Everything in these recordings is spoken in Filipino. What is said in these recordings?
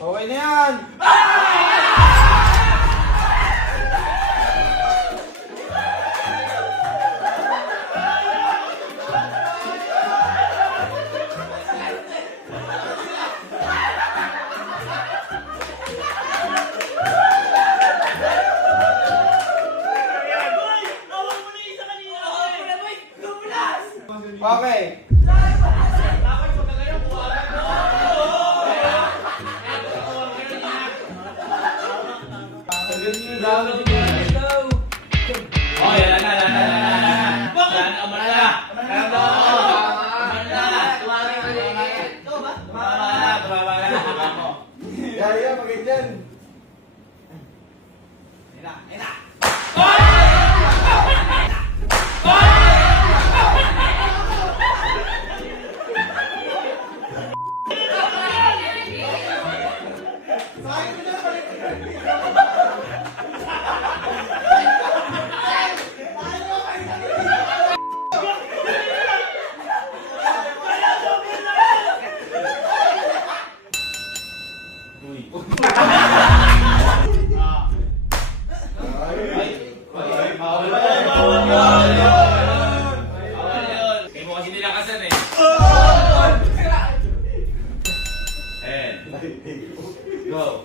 Okay na yan! Okay. Oh, yan na. Yaya, magandyan. Kaya mo kasi nilakasan eh. Go.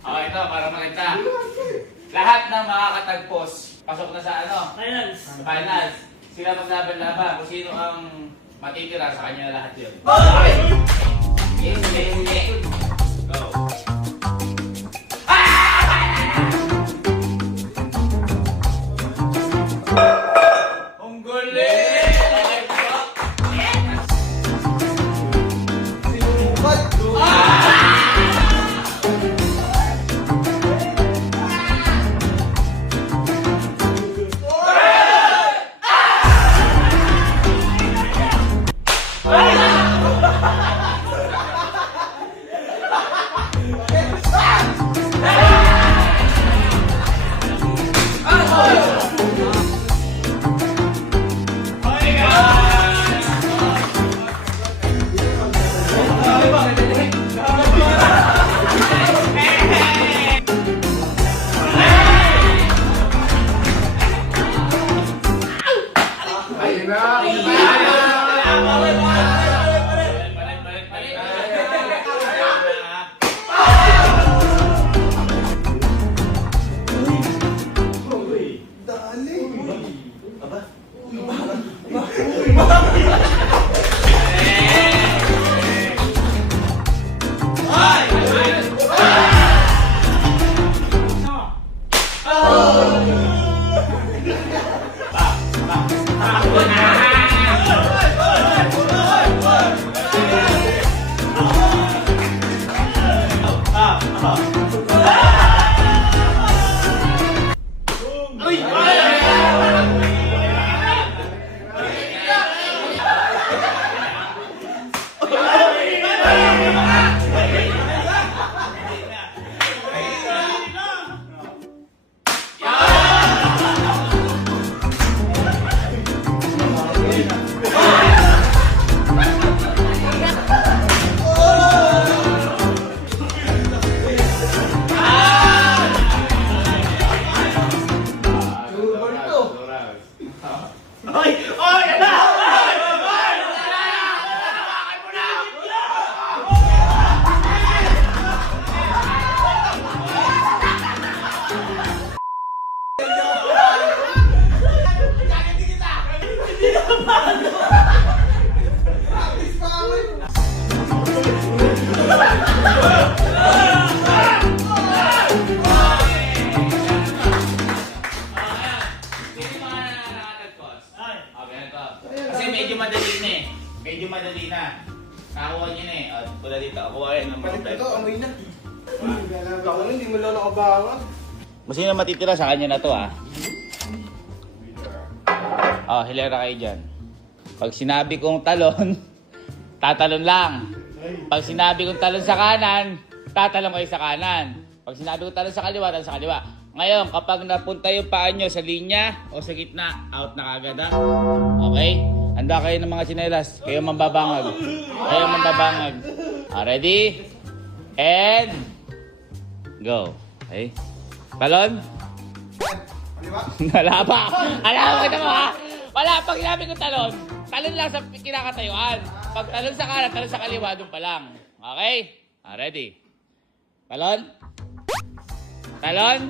Okay, ito para makita. Lahat ng makakatagpos, pasok na sa ano? Finals. Sa finals. Sila maglaban-laban kung sino ang matitira sa kanya lahat yun. Go. Ang galing! makabangon. Sino matitira sa kanya na to, ah? Oh, hilera kayo dyan. Pag sinabi kong talon, tatalon lang. Pag sinabi kong talon sa kanan, tatalon kayo sa kanan. Pag sinabi kong talon sa kaliwa, talon sa kaliwa. Ngayon, kapag napunta yung paa nyo sa linya o sa gitna, out na kagad, ha? Okay? Handa kayo ng mga sinelas. Kayo mambabangag. Kayo mambabangag. Ready? And go. Okay? Talon? Wala pa. Alam mo ha? Wala. Pag sinabi ko talon, talon lang sa kinakatayuan. Pag talon sa kanan, talon sa kaliwa, doon pa lang. Okay? Ready? Talon? Talon?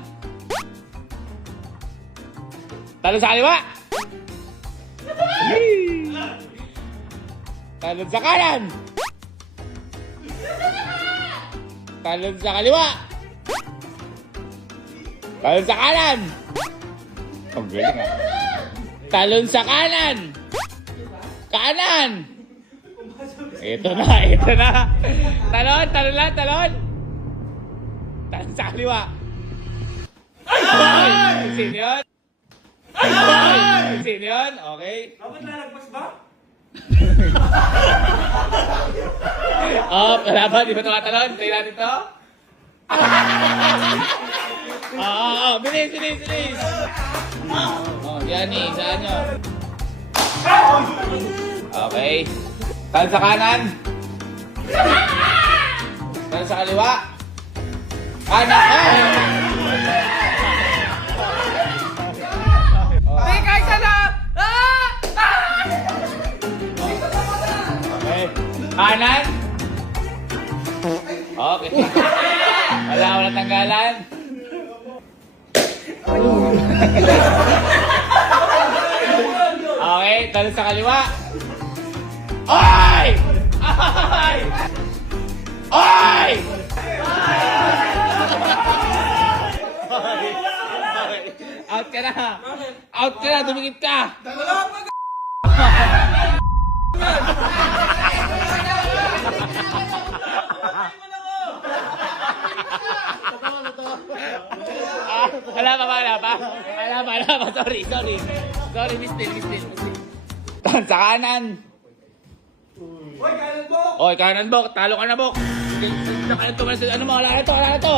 Talon sa kaliwa? Talon sa kanan? Talon sa kaliwa? Talon sa kanan? Ang galing ah. Talon sa kanan? Kanan! Ito na, ito na. Talon, talon lang, talon. Talon sa kaliwa. Ay! Sino yun? Ay! Sino yun? Okay. Dapat lalagpas ba? Oh, wala ba? Di ba tumatalon? Tayo natin to? Bilis, bilis, bilis. Yan eh, saan nyo? Okay. Talon sa kanan. Talon sa kaliwa. Kanan. Teka, isa na! Okay. Kanan. Okay. Wala tanggalan. Okay, talon sa kaliwa. Ay! Ay! Ay! Out ka na! Out ka na! Dumikit ka! Wala pa. Sorry. Sorry, mistil. Tan sa kanan. Hoy, kanan mo! Oy, kanan, Bok. Talo ka na, Bok. Ano mo? Wala na to.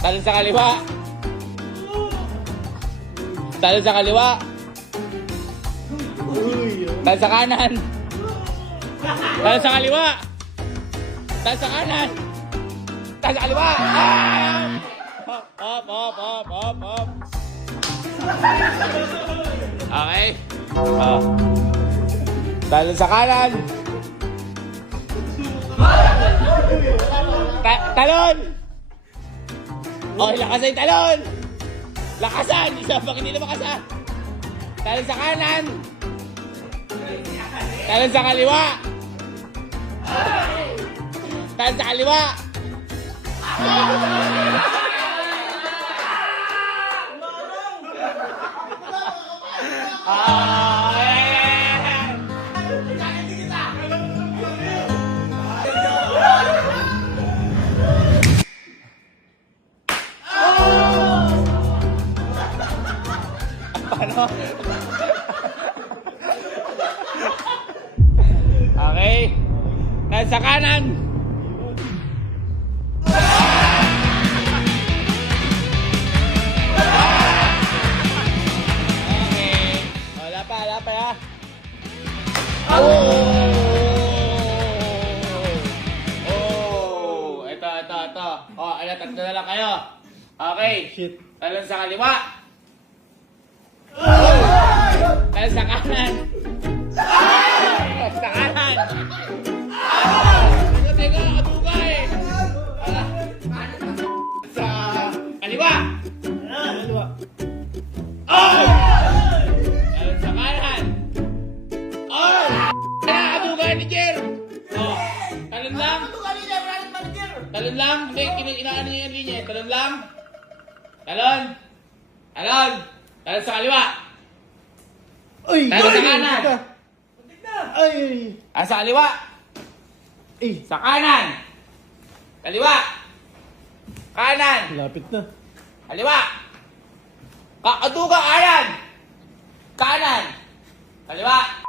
Talon sa kaliwa. Talon sa kaliwa. Talon sa kanan. Talon sa kaliwa. Talon sa kanan. Talon sa kaliwa. Hop. Okay. Talon sa kanan. Talon! Oh, lakasan yung talon! Lakasan! Isa pag hindi na makasan. Talon sa kanan. Talon sa kaliwa. Talon sa kaliwa. Paano? Okay. Talon sa kanan. Okay. Wala pa ya. Ito. Tatlo na lang kayo. Okay. Shit. Talon sa kaliwa. Talon sa kanan. Sa kanan. Teka, nakatuka eh. Sa kaliwa. Talon sa kanan. Nakatuka ni Jer. Talon lang. Talon lang. Hindi, inaano niya yung linya. Talon lang. Talon. Talon sa kaliwa. Ay! Talo sa kanan. Muntik na. Ay! Ah, sa kaliwa. Eh! Sa kanan. Kaliwa. Kanan. Lapit na. Kaliwa. Kakaduga, kanan. Kanan. Kaliwa.